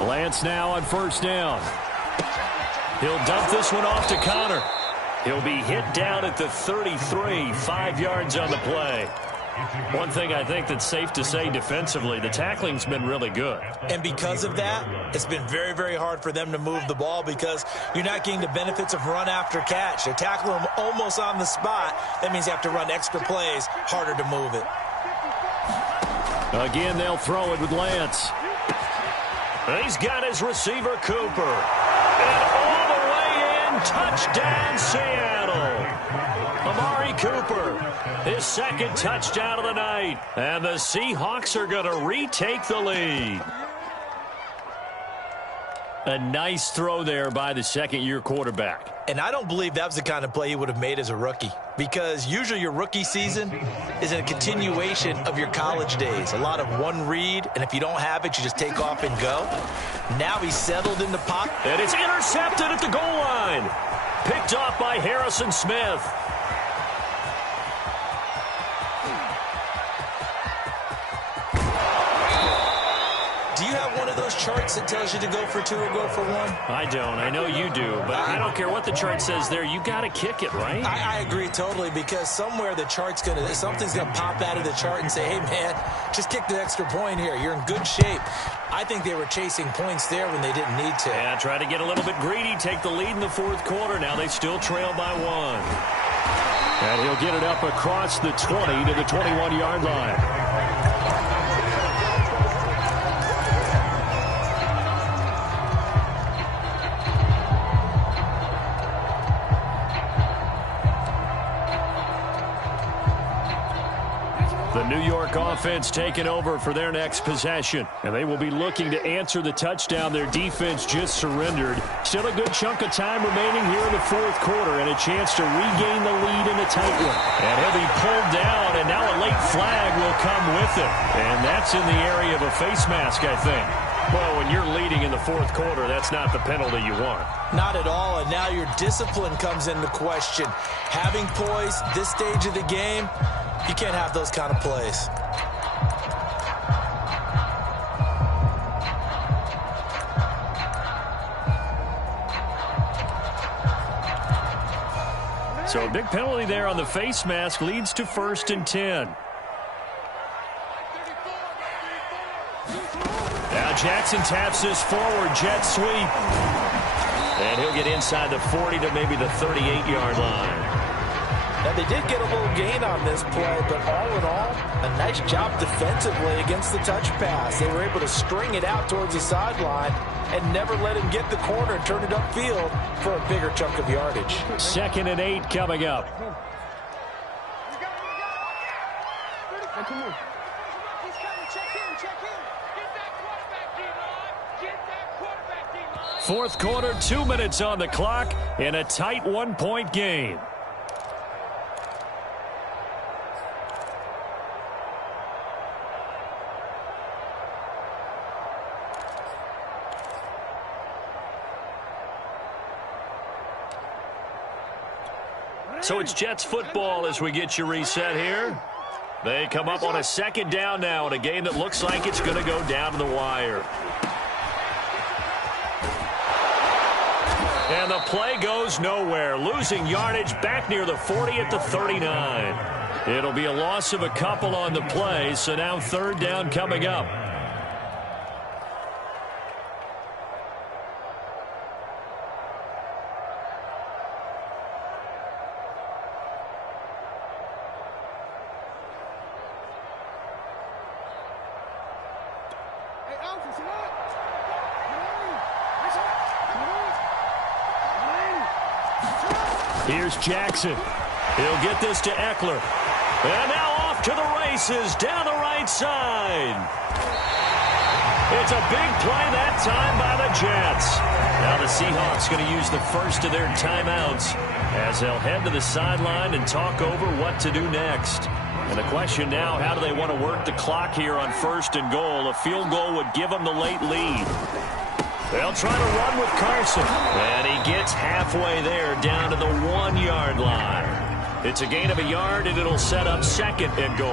56. Lance now on first down. He'll dump this one off to Conner. He'll be hit down at the 33, 5 yards on the play. One thing I think that's safe to say defensively, the tackling's been really good. And because of that, it's been very, very hard for them to move the ball because you're not getting the benefits of run after catch. They're tackling them almost on the spot. That means you have to run extra plays, harder to move it. Again, they'll throw it with Lance. He's got his receiver, Cooper. And all the way in, touchdown, Seattle. Amari Cooper, his 2nd touchdown of the night. And the Seahawks are going to retake the lead. A nice throw there by the second-year quarterback. And I don't believe that was the kind of play he would have made as a rookie, because usually your rookie season is a continuation of your college days. A lot of one read, and if you don't have it, you just take off and go. Now he's settled in the pocket. And it's intercepted at the goal line. Picked off by Harrison Smith. Do you have one of those charts that tells you to go for 2 or go for 1? I don't. I know you do. But I don't care what the chart says there. You got to kick it, right? I agree totally, because somewhere the chart's something's going to pop out of the chart and say, hey, man, just kick the extra point here. You're in good shape. I think they were chasing points there when they didn't need to. Yeah, try to get a little bit greedy, take the lead in the fourth quarter. Now they still trail by 1. And he'll get it up across the 20 to the 21-yard line. The New York offense taking over for their next possession. And they will be looking to answer the touchdown their defense just surrendered. Still a good chunk of time remaining here in the fourth quarter and a chance to regain the lead in a tight one. And he'll be pulled down will come with it. And that's in the area of a face mask, I think. Well, when you're leading in the fourth quarter, that's not the penalty you want. Not at all, and now your discipline comes into question. Having poise this stage of the game, you can't have those kind of plays. So a big penalty there on the face mask leads to 1st and 10. Now Jackson taps this forward, jet sweep. And he'll get inside the 40 to maybe the 38-yard line. Now, they did get a little gain on this play, but all in all, a nice job defensively against the touch pass. They were able to string it out towards the sideline and never let him get the corner and turn it upfield for a bigger chunk of yardage. 2nd and 8 coming up. Come on. He's coming. Check in. Get that quarterback, D-line. Get that quarterback, D-line. Fourth quarter, 2 minutes on the clock in a tight 1-point game. So it's Jets football as we get you reset here. They come up on a 2nd down now in a game that looks like it's going to go down to the wire. And the play goes nowhere. Losing yardage back near the 40 at the 39. It'll be a loss of a couple on the play, so now 3rd down coming up. Here's Jackson. He'll get this to Eckler. And now off to the races down the right side. It's a big play that time by the Jets. Now the Seahawks going to use the first of their timeouts as they'll head to the sideline and talk over what to do next. And the question now, how do they want to work the clock here on 1st and goal? A field goal would give them the late lead. They'll try to run with Carson. And he gets halfway there down to the 1-yard line. It's a gain of a yard, and it'll set up 2nd and goal.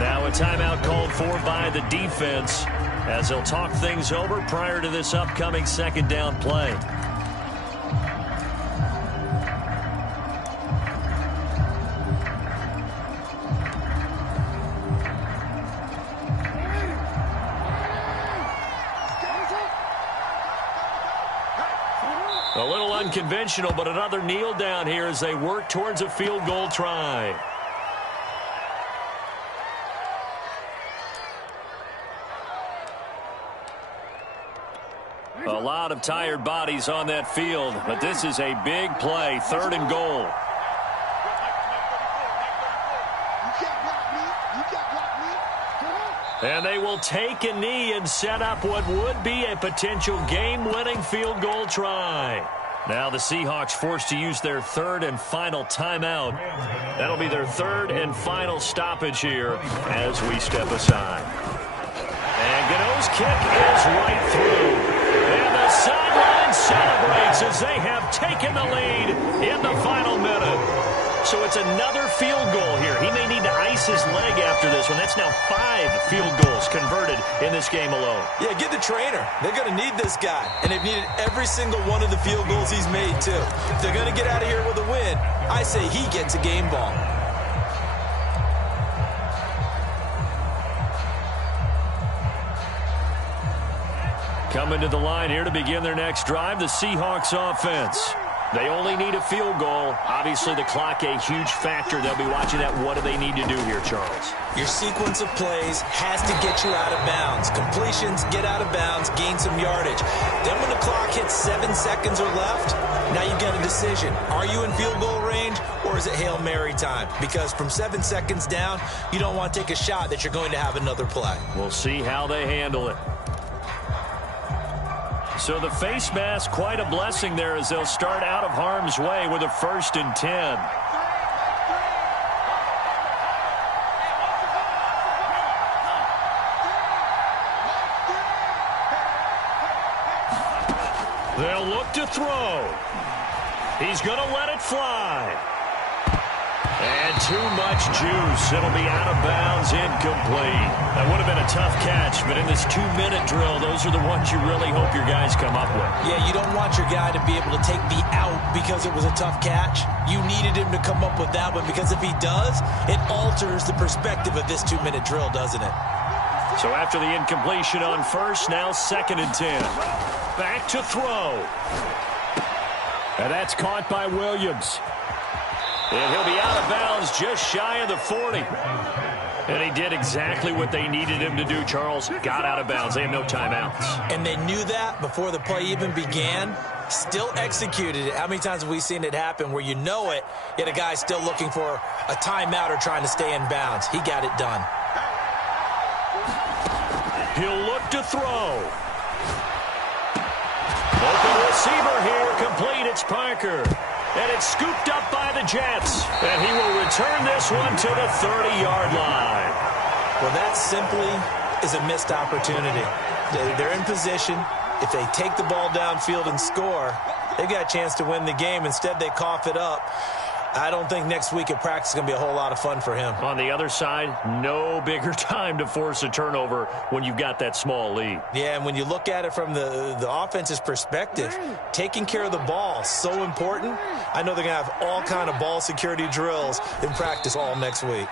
Now a timeout called for by the defense as they'll talk things over prior to this upcoming 2nd down play. A little unconventional, but another kneel down here as they work towards a field goal try. A lot of tired bodies on that field, but this is a big play, 3rd and goal. And they will take a knee and set up what would be a potential game-winning field goal try. Now the Seahawks forced to use their 3rd and final timeout. That'll be their 3rd and final stoppage here as we step aside. And Gano's kick is right through. And the sideline celebrates as they have taken the lead in the final minute. So it's another field goal here. He may need to ice his leg after this one. That's now 5 field goals converted in this game alone. Yeah, get the trainer. They're going to need this guy. And they've needed every single one of the field goals he's made, too. If they're going to get out of here with a win, I say he gets a game ball. Coming to the line here to begin their next drive, the Seahawks offense. They only need a field goal. Obviously, the clock a huge factor. They'll be watching that. What do they need to do here, Charles? Your sequence of plays has to get you out of bounds. Completions, get out of bounds, gain some yardage. Then when the clock hits 7 seconds or left, now you get a decision. Are you in field goal range or is it Hail Mary time? Because from 7 seconds down, you don't want to take a shot that you're going to have another play. We'll see how they handle it. So the face mask, quite a blessing there as they'll start out of harm's way with a 1st and 10. They'll look to throw. He's going to let it fly. And too much juice. It'll be out of bounds, incomplete. That would have been a tough catch, but in this 2-minute drill, those are the ones you really hope your guys come up with. Yeah, you don't want your guy to be able to take the out because it was a tough catch. You needed him to come up with that one because if he does, it alters the perspective of this 2-minute drill, doesn't it? So after the incompletion on first, now 2nd and 10. Back to throw. And that's caught by Williams. And he'll be out of bounds just shy of the 40. And he did exactly what they needed him to do, Charles. Got out of bounds. They have no timeouts. And they knew that before the play even began. Still executed it. How many times have we seen it happen where you know it, yet a guy's still looking for a timeout or trying to stay in bounds? He got it done. He'll look to throw. Open receiver here. Complete. It's Parker. And it's scooped up by the Jets. And he will return this one to the 30-yard line. Well, that simply is a missed opportunity. They're in position. If they take the ball downfield and score, they've got a chance to win the game. Instead, they cough it up. I don't think next week at practice is going to be a whole lot of fun for him. On the other side, no bigger time to force a turnover when you've got that small lead. Yeah, and when you look at it from the offense's perspective, taking care of the ball, so important. I know they're going to have all kind of ball security drills in practice all next week.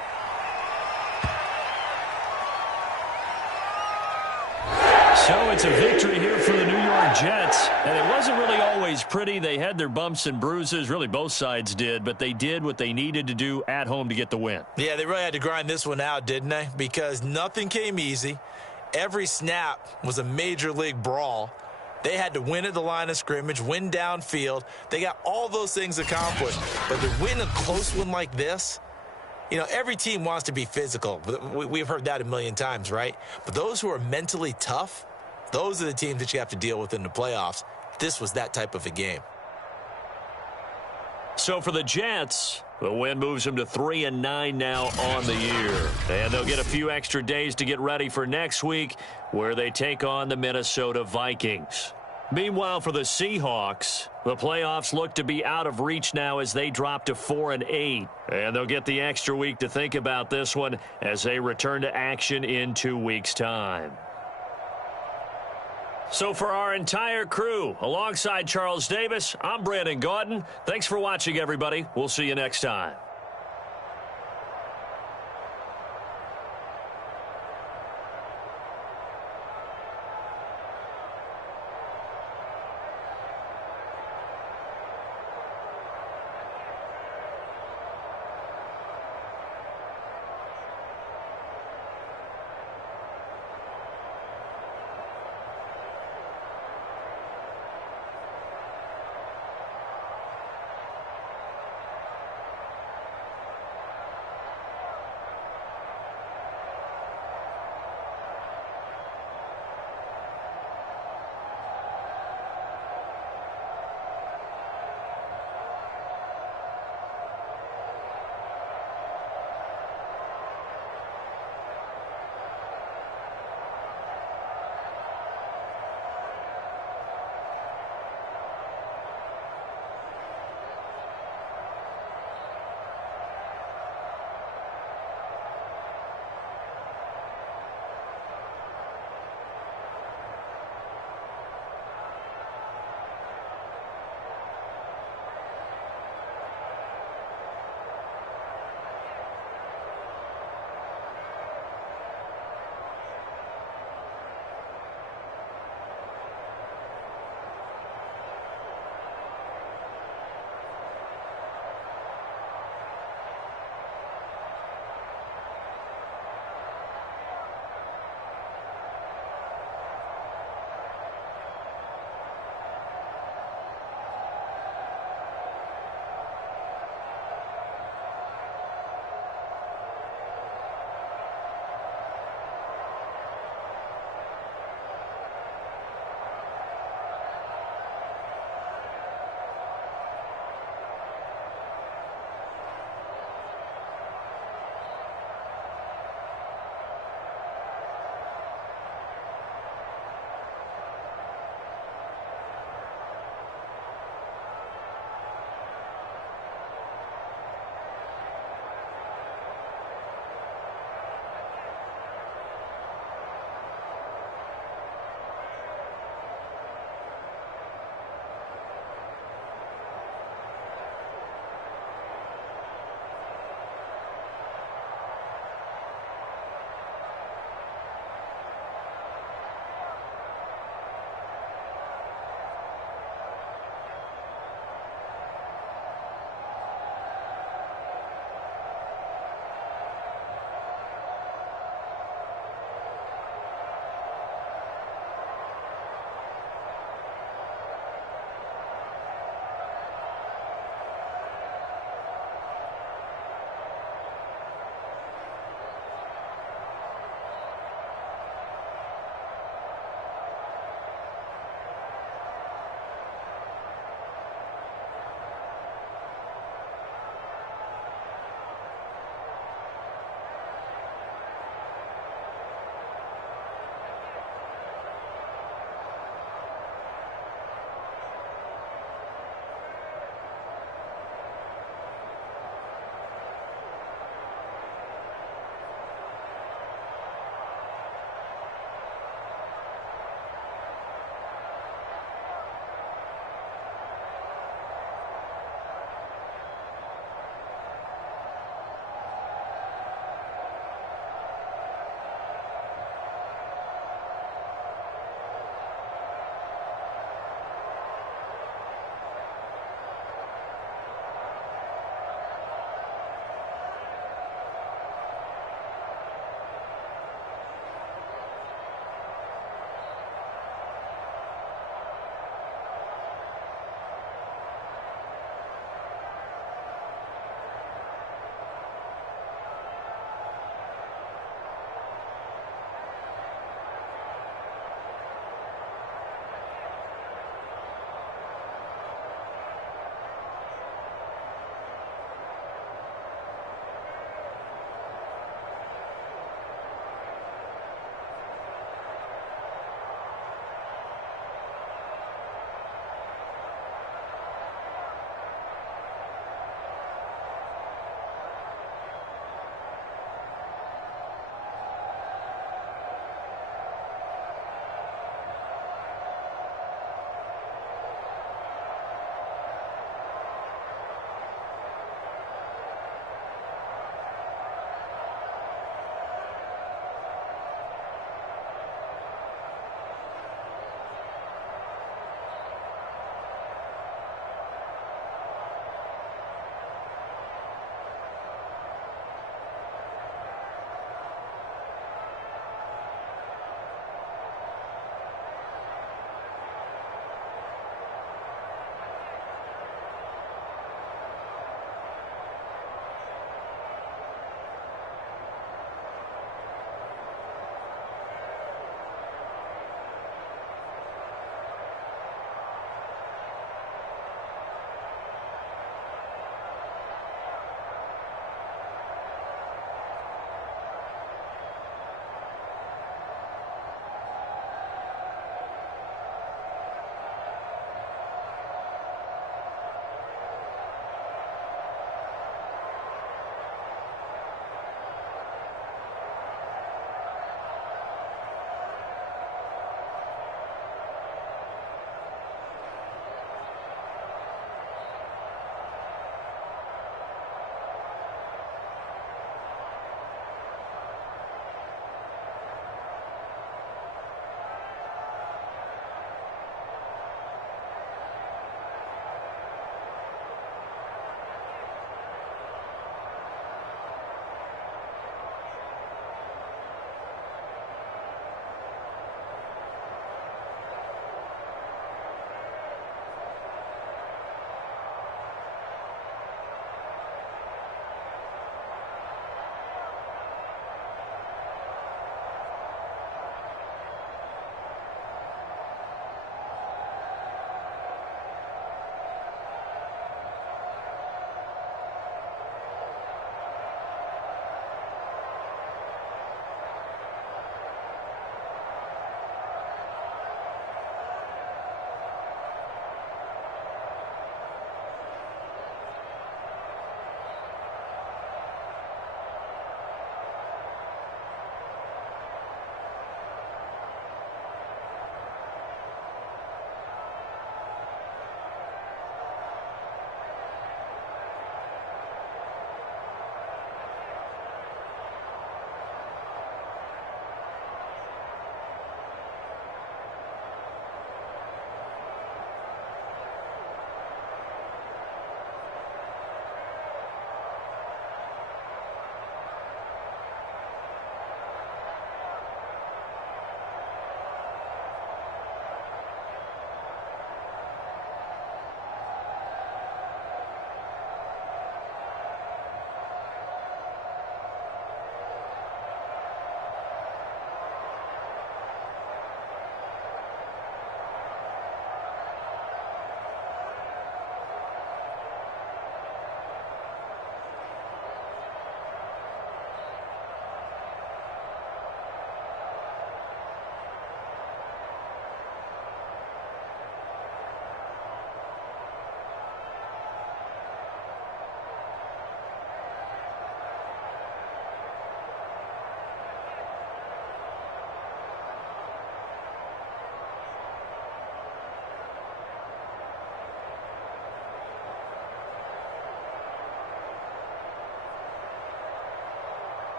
So it's a victory here for the New York Jets. And it wasn't really always pretty. They had their bumps and bruises. Really, both sides did. But they did what they needed to do at home to get the win. Yeah, they really had to grind this one out, didn't they? Because nothing came easy. Every snap was a major league brawl. They had to win at the line of scrimmage, win downfield. They got all those things accomplished. But to win a close one like this, you know, every team wants to be physical. We've heard that a million times, right? But those who are mentally tough, those are the teams that you have to deal with in the playoffs. This was that type of a game. So for the Jets, the win moves them to 3-9 now on the year. And they'll get a few extra days to get ready for next week, where they take on the Minnesota Vikings. Meanwhile, for the Seahawks, the playoffs look to be out of reach now as they drop to 4-8. And they'll get the extra week to think about this one as they return to action in 2 weeks' time. So for our entire crew, alongside Charles Davis, I'm Brandon Gaudin. Thanks for watching, everybody. We'll see you next time.